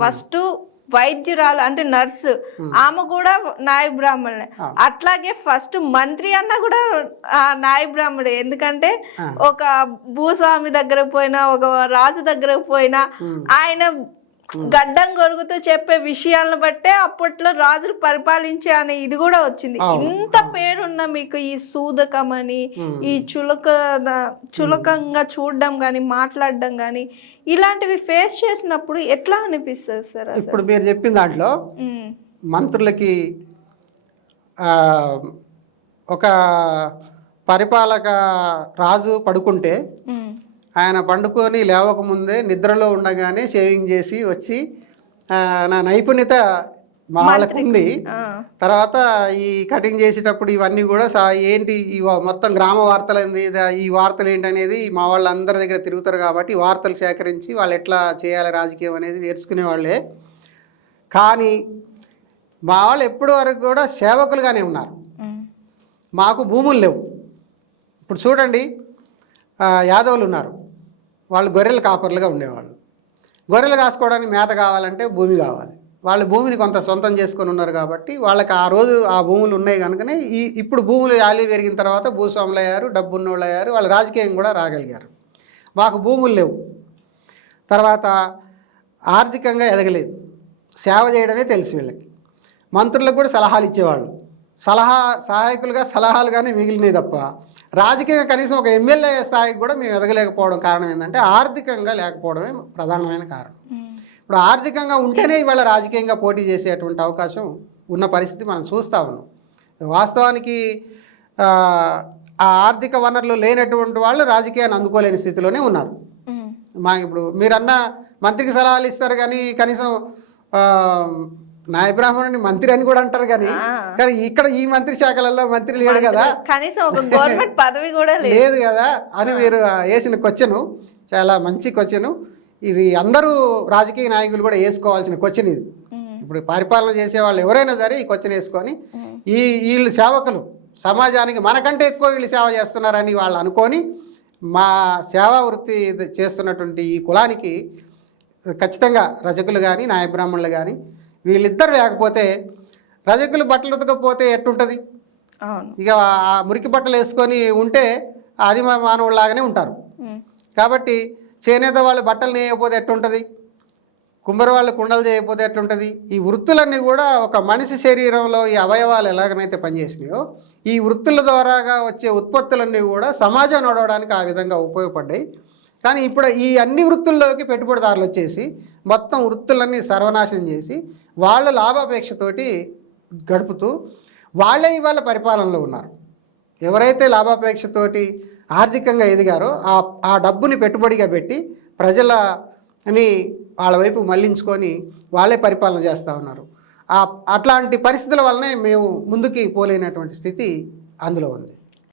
First వైద్యురాలు అంటే nurse, ఆమె కూడా నాయ బ్రాహ్మణుడే. అట్లాగే ఫస్ట్ మంత్రి అన్న కూడా నాయ బ్రాహ్మణుడే. ఎందుకంటే ఒక భూస్వామి దగ్గర పోయినా, ఒక రాజు దగ్గర పోయినా ఆయన గడ్డం కొరుకుతూ చెప్పే విషయాలను బట్టే అప్పట్లో రాజులు పరిపాలించే అనే ఇది కూడా వచ్చింది. ఇంత పేరున్న మీకు ఈ సూదకం అని, ఈ చులకంగా చూడడం కానీ, మాట్లాడడం కానీ, ఇలాంటివి ఫేస్ చేసినప్పుడు ఎట్లా అనిపిస్తుంది సార్? ఇప్పుడు మీరు చెప్పిన దాంట్లో మంత్రులకి ఒక పరిపాలక రాజు పడుకుంటే ఆయన పండుకొని లేవకముందే నిద్రలో ఉండగానే షేవింగ్ చేసి వచ్చి నా నైపుణ్యత మా వాళ్ళకు ఉంది. తర్వాత ఈ కటింగ్ చేసేటప్పుడు ఇవన్నీ కూడా ఏంటి ఈ మొత్తం గ్రామ వార్తలు ఈ వార్తలు ఏంటి అనేది మా వాళ్ళు అందరి దగ్గర తిరుగుతారు కాబట్టి వార్తలు సేకరించి వాళ్ళు ఎట్లా చేయాలి రాజకీయం అనేది నేర్చుకునే వాళ్ళే. కానీ మా వాళ్ళు ఎప్పటి వరకు కూడా సేవకులుగానే ఉన్నారు. మాకు భూములు లేవు. ఇప్పుడు చూడండి, యాదవులు ఉన్నారు, వాళ్ళు గొర్రెల కాపర్లుగా ఉండేవాళ్ళు. గొర్రెలు కాసుకోవడానికి మేత కావాలంటే భూమి కావాలి. వాళ్ళు భూమిని కొంత సొంతం చేసుకొని ఉన్నారు కాబట్టి వాళ్ళకి ఆ రోజు ఆ భూములు ఉన్నాయి కనుకనే ఇప్పుడు భూములు యాలి పెరిగిన తర్వాత భూస్వాములు అయ్యారు, డబ్బున్నోళ్ళు అయ్యారు, వాళ్ళు రాజకీయం కూడా రాగలిగారు. మాకు భూములు లేవు. తర్వాత ఆర్థికంగా ఎదగలేదు. సేవ చేయడమే తెలుసు వీళ్ళకి. మంత్రులకు కూడా సలహాలు ఇచ్చేవాళ్ళు. సహాయకులుగా సలహాలుగానే మిగిలినాయి తప్ప రాజకీయంగా కనీసం ఒక ఎమ్మెల్యే స్థాయికి కూడా మేము ఎదగలేకపోవడం కారణం ఏంటంటే ఆర్థికంగా లేకపోవడమే ప్రధానమైన కారణం. ఇప్పుడు ఆర్థికంగా ఉంటేనే ఇవాళ రాజకీయంగా పోటీ చేసేటువంటి అవకాశం ఉన్న పరిస్థితి మనం చూస్తూ ఉన్నాం. వాస్తవానికి ఆ ఆర్థిక వనరులు లేనటువంటి వాళ్ళు రాజకీయాన్ని అందుకోలేని స్థితిలోనే ఉన్నారు. ఇప్పుడు మీరన్న మంత్రికి సలహాలు ఇస్తారు కానీ కనీసం నాయ బ్రాహ్మణుని మంత్రి అని కూడా అంటారు కానీ ఇక్కడ ఈ మంత్రి శాఖలలో మంత్రి లేడు కదా, కనీసం ఒక గవర్నమెంట్ పదవి కూడా లేదు కదా అని మీరు వేసిన క్వశ్చన్ చాలా మంచి క్వశ్చన్. ఇది అందరూ రాజకీయ నాయకులు కూడా వేసుకోవాల్సిన క్వశ్చన్ ఇది. ఇప్పుడు పరిపాలన చేసే వాళ్ళు ఎవరైనా సరే ఈ క్వశ్చన్ వేసుకొని వీళ్ళు సేవకులు సమాజానికి మనకంటే ఎక్కువ వీళ్ళు సేవ చేస్తున్నారని వాళ్ళు అనుకొని మా సేవా వృత్తి చేస్తున్నటువంటి ఈ కులానికి ఖచ్చితంగా రజకులు కానీ నాయ బ్రాహ్మణులు కానీ వీళ్ళిద్దరు లేకపోతే రజకులు బట్టలు ఉతకపోతే ఎట్టుంటుంది? ఇక ఆ మురికి బట్టలు వేసుకొని ఉంటే ఆది మానవులాగానే ఉంటారు. కాబట్టి చేనేత వాళ్ళు బట్టలు నేయకపోతే ఎట్టుంటుంది? కుమ్మరి వాళ్ళు కుండలు చేయకపోతే ఎట్లుంటుంది? ఈ వృత్తులన్నీ కూడా ఒక మనిషి శరీరంలో ఈ అవయవాలు ఎలాగనైతే పనిచేసినాయో ఈ వృత్తుల ద్వారాగా వచ్చే ఉత్పత్తులన్నీ కూడా సమాజం నడవడానికి ఆ విధంగా ఉపయోగపడ్డాయి. కానీ ఇప్పుడు ఈ అన్ని వృత్తుల్లోకి పెట్టుబడిదారులు వచ్చేసి మొత్తం వృత్తులన్నీ సర్వనాశనం చేసి వాళ్ళు లాభాపేక్షతోటి గడుపుతూ వాళ్ళే ఇవాళ పరిపాలనలో ఉన్నారు. ఎవరైతే లాభాపేక్షతోటి ఆర్థికంగా ఎదిగారో ఆ డబ్బుని పెట్టుబడిగా పెట్టి ప్రజలని వాళ్ళ వైపు మళ్లించుకొని వాళ్ళే పరిపాలన చేస్తూ ఉన్నారు. అట్లాంటి పరిస్థితుల వల్లనే మేము ముందుకి పోలేనటువంటి స్థితి అందులో ఉంది.